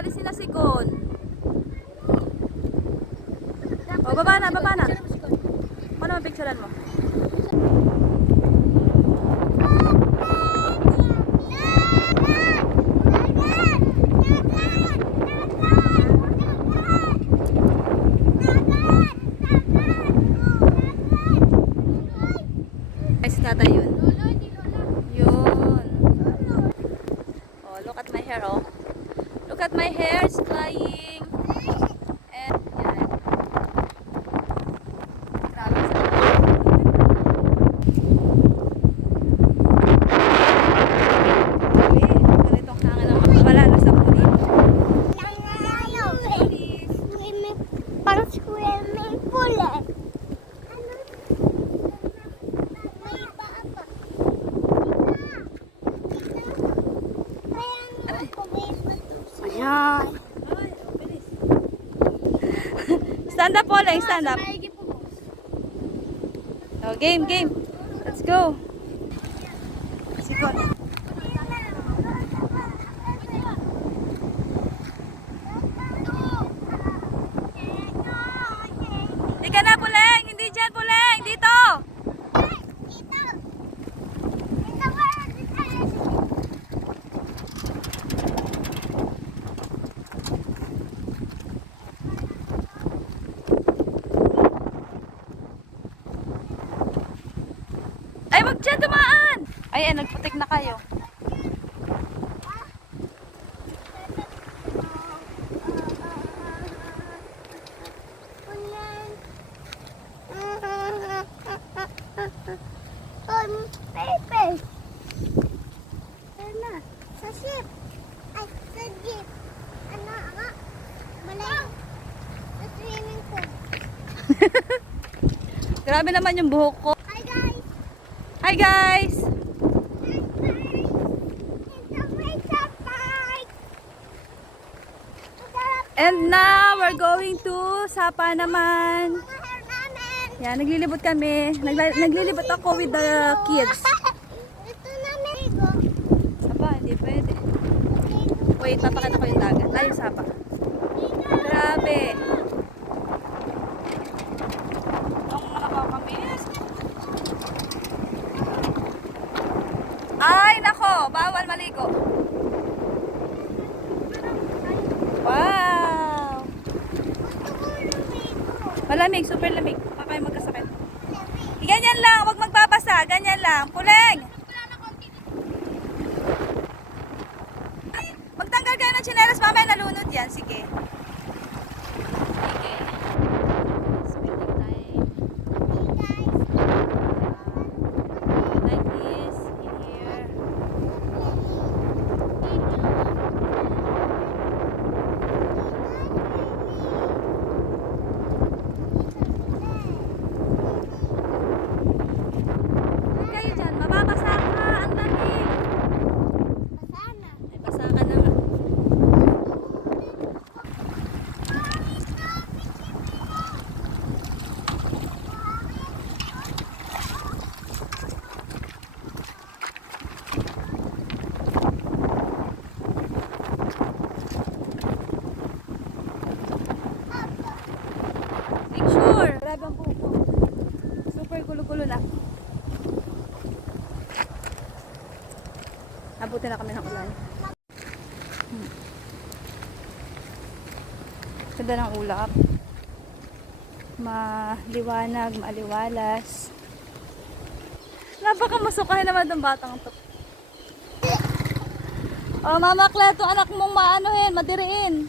Palisin na si Gon. O, baba na, baba na. Ano ang picturean mo? Ay, si tata yun. Yun. Oh, look at my hair, oh. Look at my hair, it's flying. And, yan. Grabe sa ganitong hanga ng wala na sa pulis. Pang swimming pool eh. Ayan. Stand up, Poleng, stand up. Oh, game, game. Let's go. Sige. Hindi ka na, Poleng. Hindi dyan, Poleng. Dito. Ay, wag dyan dumaan. Ay, nagputik na kayo. Paper. Sana. Sa ship. Ay, sa jeep. Ano, nga? Malay. Sa swimming pool. Grabe naman yung buhok ko. Hi, guys. Hi, guys. And now, we're going to Sapa naman. Yan, naglilibot kami. Naglilibot ako with the kids. Ito namin. Sapa, hindi pwede. Wait, papakita ko yung dagat. Layo Sapa. Grabe. Ang mga nakakamiss. Ay, nako. Bawal maligo. Wow. Malamig, super lamig. Baka kayo magkasakit. Ganyan lang, huwag magbabasa. Ganyan lang. Puleng! Magtanggal kayo ng tsinelas, mamaya nalunod yan. Sige. Sige. Spending time. Like this, in here. Kayo dyan, mababasa ka. Ang lamig. Ay, basa ka na nga. Picture! Grabe ang buhok ko. Super gulo-gulo na. Abutin na kami ng ulan. Ganda ng ulap. Maliwanag, maaliwalas. Napakamasukay naman ng batang to. Oh, Mama Cleto, anak mong maanohin, madiriin.